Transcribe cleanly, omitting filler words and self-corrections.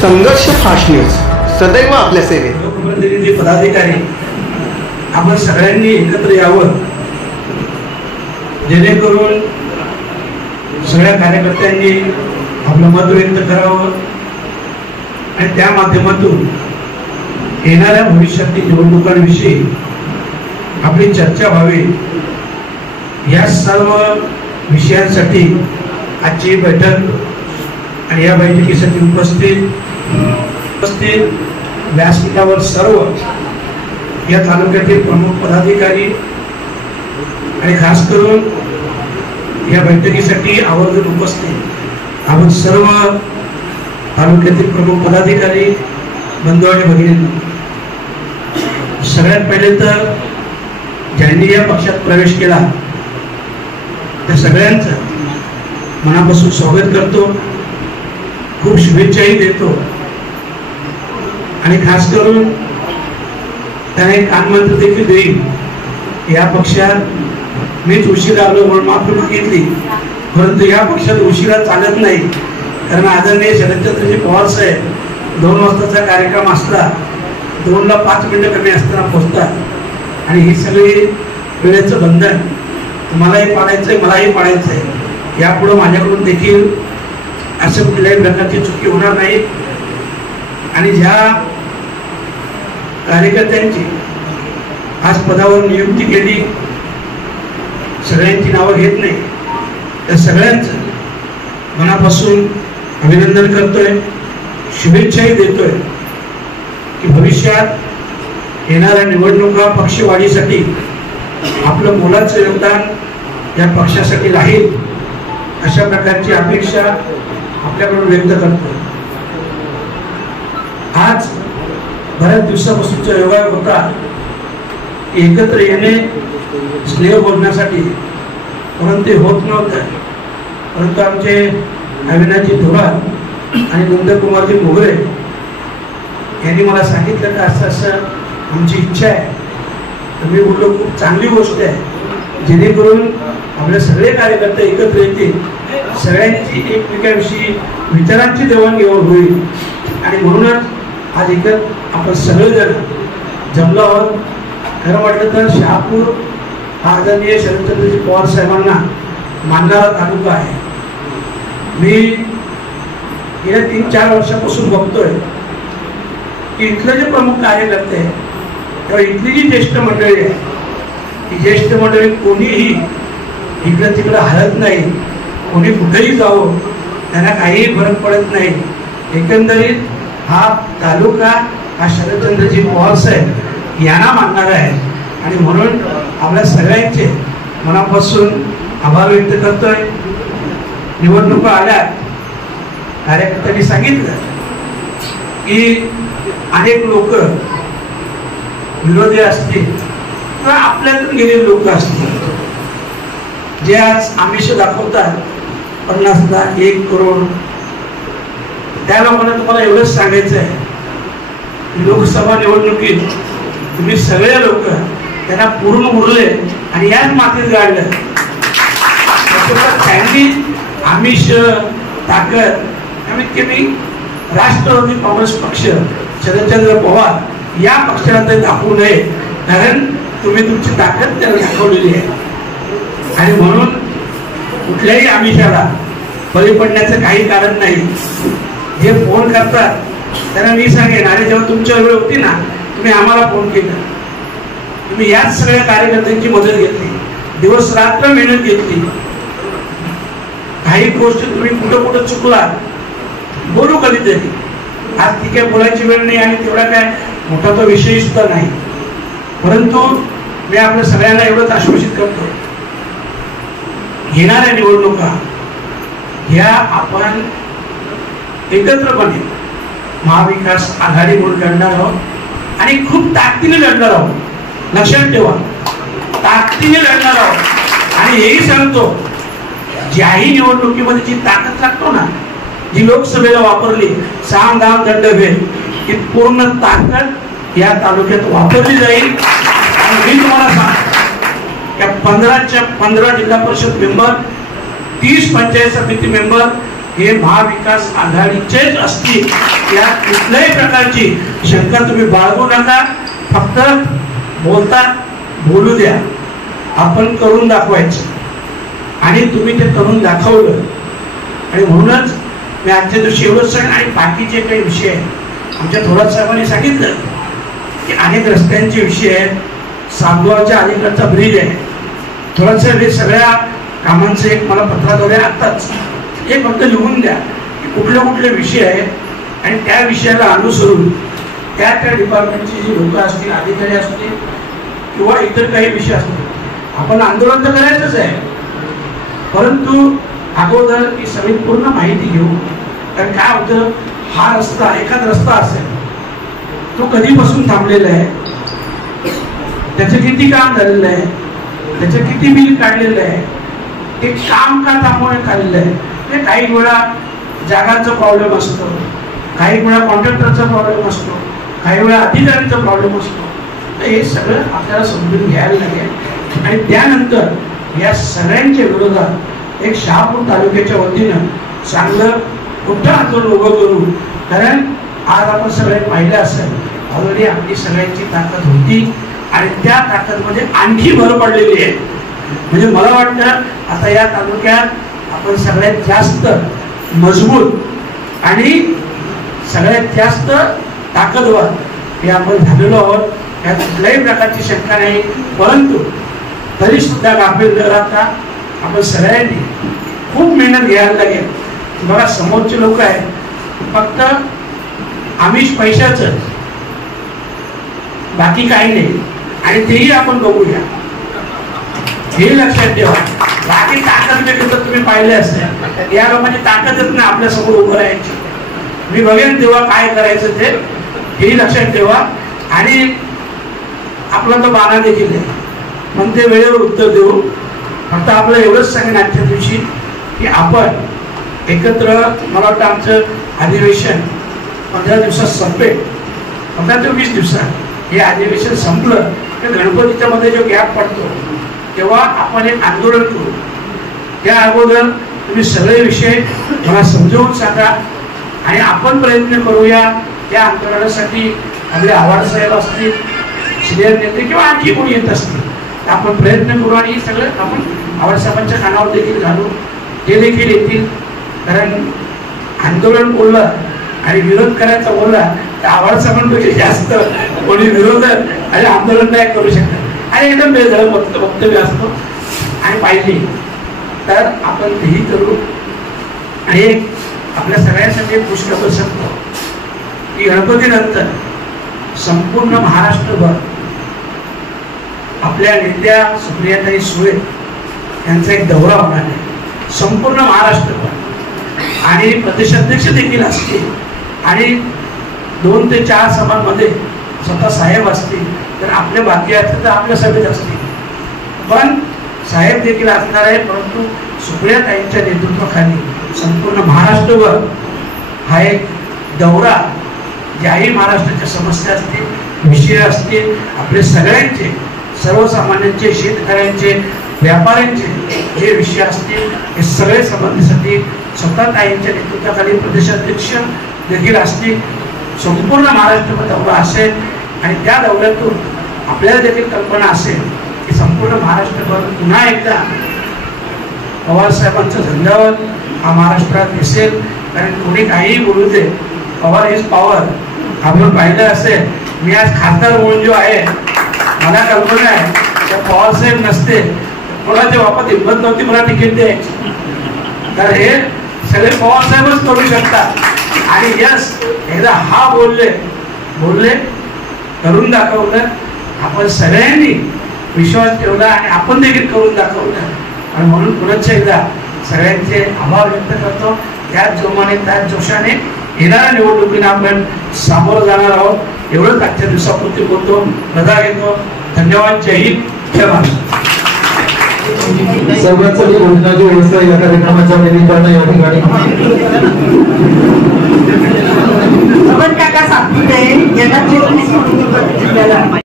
संघर्ष fast news सदैव आपल्या सेवेत. लोकप्रतिनिधी पदाधिकारी आपण सगळ्यांनी एकत्र यावं, जेणेकरून सगळ्या कार्यकर्त्यांनी आपलं मत व्यक्त करावं आणि त्या माध्यमातून येणाऱ्या भविष्यातील निवडणुकांविषयी आपली चर्चा व्हावी. या सर्व विषयांसाठी आजची बैठक आणि या बैठकीसाठी उपस्थित व्यासपीठावर सर्व या तालुक्यातील प्रमुख पदाधिकारी आणि खास करून या बैठकीसाठी आवर्जून उपस्थित आपण सर्व तालुक्यातील प्रमुख पदाधिकारी बंधू आणि भगिनींनो, सगळ्यात पहिले तर ज्यांनी या पक्षात प्रवेश केला त्या सगळ्यांचं मनापासून स्वागत करतो, खूप शुभेच्छाही देतो आणि खास करून त्याने कानमंत्र देखील देईल. या पक्षात मीच उशिरा आलो म्हणून माफी मागितली, परंतु या पक्षात उशिरा चालत नाही. कारण आदरणीय शरदचंद्रजी पवार साहेब 2 वाजताचा कार्यक्रम असता 2ला 5 मिनिटं कमी असताना पोहोचतात आणि ही सगळी वेळेचं बंधन तुम्हालाही पाळायचंय, मलाही पाळायचंय. यापुढे माझ्याकडून देखील असं कुठल्याही प्रकारची चुकी होणार नाही आणि ज्या कार्यकर्त्यांची आज पदावर नियुक्ती केली, सगळ्यांची नावं घेत नाही, त्या सगळ्यांचं मनापासून अभिनंदन करतोय, शुभेच्छाही देतोय की भविष्यात येणाऱ्या निवडणुका पक्षवाढीसाठी आपलं मोलाचं योगदान या पक्षासाठी राहील अशा प्रकारची अपेक्षा आपल्याकडून व्यक्त करतो. आज बऱ्याच दिवसापासूनचा योगायोग होता एकत्र येणे स्नेह बोलण्यासाठी, परंतु होत नव्हतं. परंतु आमचे अविनाशजी थोरात आणि नंदकुमारजी मोगरे यांनी मला सांगितलं का असं असं आमची इच्छा आहे. तर मी बोललो खूप चांगली गोष्ट आहे, जेणेकरून आपले सगळे कार्यकर्ते एकत्र येतील, सगळ्यांची एकमेकांविषयी विचारांची देवाणघेवाण होईल आणि म्हणूनच आज एकत्र आपण सगळेजण जमलो आहोत. खरं म्हटलं तर शहापूर हा आदरणीय शरदचंद्रजी पवार साहेबांना मानणारा तालुका आहे. मी गेल्या 3-4 वर्षापासून बघतोय की इथले जे प्रमुख कार्यकर्ते आहे किंवा इथली जी ज्येष्ठ मंडळी आहे, ही ज्येष्ठ मंडळी कोणीही इकडं तिकडं हलत नाही, कोणी कुठेही जावं त्यांना काहीही फरक पडत नाही. एकंदरीत हा तालुका हा शरदचंद्रजी पवार साहेब यांना मानणारा आहे आणि म्हणून आपल्या सगळ्यांचे मनापासून आभार व्यक्त करतोय. निवडणुका आल्या, कार्यकर्त्यांनी सांगितलं की अनेक लोक विरोधी असतील किंवा आपल्यातून गेलेले लोक असतील जे आज आमिष दाखवतात 50 लाख 1 करोड. त्या लोकांना तुम्हाला एवढंच सांगायचं आहे, लोकसभा निवडणुकीत तुम्ही सगळे लोक त्यांना पूर्ण मुरले आणि याच मातीत गाडलं. त्यांनी आमिष ताकद कमीत कमी राष्ट्रवादी काँग्रेस पक्ष शरदचंद्र पवार या पक्षाला ते दाखवू नये, कारण तुम्ही तुमची ताकद त्याला दाखवलेली आहे आणि म्हणून कुठल्याही आमिषाला बळी पडण्याचं काही कारण नाही. जे फोन करतात त्यांना मी सांगेन, अरे जेव्हा तुमच्या वेळ होती ना तुम्ही आम्हाला फोन केला, तुम्ही याच सगळ्या कार्यकर्त्यांची मदत घेतली, दिवस रात्र मेहनत घेतली. काही गोष्टी तुम्ही कुठं कुठं चुकला बोलू कधीतरी. आज ती काय बोलायची वेळ नाही आणि तेवढा काय मोठा तो विषय सुद्धा नाही, परंतु मी आपल्या सगळ्यांना एवढंच आश्वासित करतो, येणाऱ्या निवडणुका ह्या आपण एकत्रपणे महाविकास आघाडी म्हणून लढणार आहोत आणि खूप ताकदीने लढणार आहोत. लक्षात ठेवा, ताकदीने लढणार आहोत. आणि हेही सांगतो, ज्याही निवडणुकीमध्ये जी ताकद लागतो ना, जी लोकसभेला वापरली साम दाम दंड भेद, ही पूर्ण ताकद या तालुक्यात वापरली जाईल. आणि मी तुम्हाला सांगतो, 15च्या 15 जिल्हा परिषद मेंबर, 30 पंचायत समिती मेंबर हे महाविकास आघाडीचेच असतील, यात कुठल्याही प्रकारची शंका तुम्ही बाळगू नका. फक्त बोलता बोलू द्या, आपण करून दाखवायचं आणि तुम्ही ते करून दाखवलं. आणि म्हणूनच मी आजच्या दिवशी एवढंच सांगेन. आणि बाकीचे काही विषय आहेत, आमच्या थोरात साहेबांनी सांगितलं की अनेक रस्त्यांचे विषय आहेत. सामगावच्या अलीकडचा ब्रिज आहे. थोरात साहेब हे सगळ्या कामांचं एक मला पत्राद्वारे आत्ताच एक फक्त लिहून द्या की कुठले कुठले विषय आहेत आणि त्या विषयाला अनुसरून त्या त्या डिपार्टमेंटची जी लोक असतील, अधिकारी असतील किंवा इतर काही विषय असतील, आपण आंदोलन तर करायचंच आहे, परंतु अगोदर ही सगळी पूर्ण माहिती घेऊ. कारण काय होतं, हा रस्ता एखादा रस्ता असेल, तो कधीपासून थांबलेला आहे, त्याचं किती काम झालेलं आहे, त्याचं किती बिल काढलेलं आहे, ते काम का थांबवण्यात आलेलं आहे. ते काही वेळा जागांचा प्रॉब्लेम असतो, काही वेळा कॉन्ट्रॅक्टरचा प्रॉब्लेम असतो, काही वेळा अधिकाऱ्यांचा प्रॉब्लेम असतो. तर हे सगळं आपल्याला समजून घ्यायला लागेल. आणि त्यानंतर या सगळ्यांच्या विरोधात एक शहापूर तालुक्याच्या वतीनं चांगलं मोठं आंदोलन उभं करू. कारण आज आपण सगळे पाहिलं असेल, ऑलरेडी आपली सगळ्यांची ताकद होती आणि त्या ताकदमध्ये आणखी भर पडलेली आहे. म्हणजे मला वाटतं आता या तालुक्यात आपण सगळ्यात जास्त मजबूत आणि सगळ्यात जास्त ताकदवर हे आपण झालेलो आहोत. यात कुठल्याही प्रकारची शंका नाही. परंतु तरी सुद्धा गाफील न राहता आपण सगळ्यांनी खूप मेहनत घ्यायला लागेल. बघा, समोरचे लोक आहेत फक्त आमिष पैशाचं, बाकी काही नाही. आणि तेही आपण बघूया, हे लक्षात ठेवा. बाकी ताकद तर तुम्ही पाहिले असेल, या लोकांची ताकदच नाही आपल्या समोर उभं राहायची. मी बघेन तेव्हा काय करायचं ते, हेही लक्षात ठेवा. आणि आपला तो बाणा देखील आहे, पण ते वेळेवर उत्तर देऊ. फक्त आपलं एवढंच सांगेन आजच्या दिवशी की आपण एकत्र, मला वाटतं आमचं अधिवेशन 15 दिवसात संपेल. 15 ते 20 दिवसात हे अधिवेशन संपलं तर गणपतीच्या मध्ये जो गॅप पडतो तेव्हा आपण एक आंदोलन करू. त्या अगोदर तुम्ही सगळे विषय मला समजावून सांगा आणि आपण प्रयत्न करूया त्या आंदोलनासाठी. आपले आव्हाड साहेब असतील, सिनियर नेते किंवा आणखी कोणी येत असतील, आपण प्रयत्न करू आणि सगळं आपण आव्हाड साहेबांच्या कानावर देखील घालू. ते देखील येतील. कारण आंदोलन बोललं आणि विरोध करायचा बोलला तर आव्हाड साहेबांपेक्षा जास्त कोणी विरोध आणि आंदोलन नाही करू शकत. आणि एकदम बेधडक वक्तव्य असतो आणि पाहिजे तर आपण तेही करू. आणि आपल्या सगळ्यांसाठी एक गोष्ट करू शकतो की गणपतीनंतर संपूर्ण महाराष्ट्रभर आपल्या नेत्या सुप्रियाताई सुळे यांचा एक दौरा होणार आहे, संपूर्ण महाराष्ट्रभर. आणि प्रदेशाध्यक्ष देखील असतील आणि 2 ते 4 सभांमध्ये स्वतः साहेब असतील. तर आपले बाकी असतील तर आपल्या सभेत असतील, पण साहेब देखील असणार आहे. परंतु सुप्रियाताईंच्या नेतृत्वाखाली संपूर्ण महाराष्ट्रभर हा एक दौरा, ज्याही महाराष्ट्राच्या समस्या असतील, विषय असतील, आपले सगळ्यांचे, सर्वसामान्यांचे, शेतकऱ्यांचे, व्यापाऱ्यांचे जे विषय असतील, हे सगळे संबंधीसाठी स्वतः ताईंच्या नेतृत्वाखाली प्रदेशाध्यक्ष देखील असतील. संपूर्ण महाराष्ट्रभर दौरा असेल आणि त्या दौऱ्यातून आपल्याला देखील कल्पना असेल की संपूर्ण महाराष्ट्रभर पुन्हा एकदा पवार साहेबांचा झंझावात हा महाराष्ट्रात दिसेल. कारण कोणी काहीही बोलू दे, पवार इज पॉवर. आपण पाहिलं असेल, मी आज खासदार म्हणून जो आहे, मला कल्पना आहे त्या पवार साहेब नसते कोणाच्या बाबत हिंमत नव्हती मला तिकीट द्यायची. तर हे सगळे पवार साहेबच करू शकतात. आणि यस, एकदा हा बोलले करून दाखवलं. आपण सगळ्यांनी विश्वास ठेवला आणि आपण देखील करून दाखवलं. आणि म्हणून पुन्हा एकदा सगळ्यांचे आभार व्यक्त करतो. त्याच जोमाने, त्याच जोशाने येणाऱ्या निवडणुकीने आपण सामोरं जाणार आहोत. एवढंच आजच्या दिवसापुरती बोलतो, रजा घेतो. धन्यवाद. जय हिंद, जय महाराष्ट्र. सर्वांसाठी भोजनाची व्यवस्था या कार्यक्रमाच्या निमित्तानं या ठिकाणी काका सातपुते यांना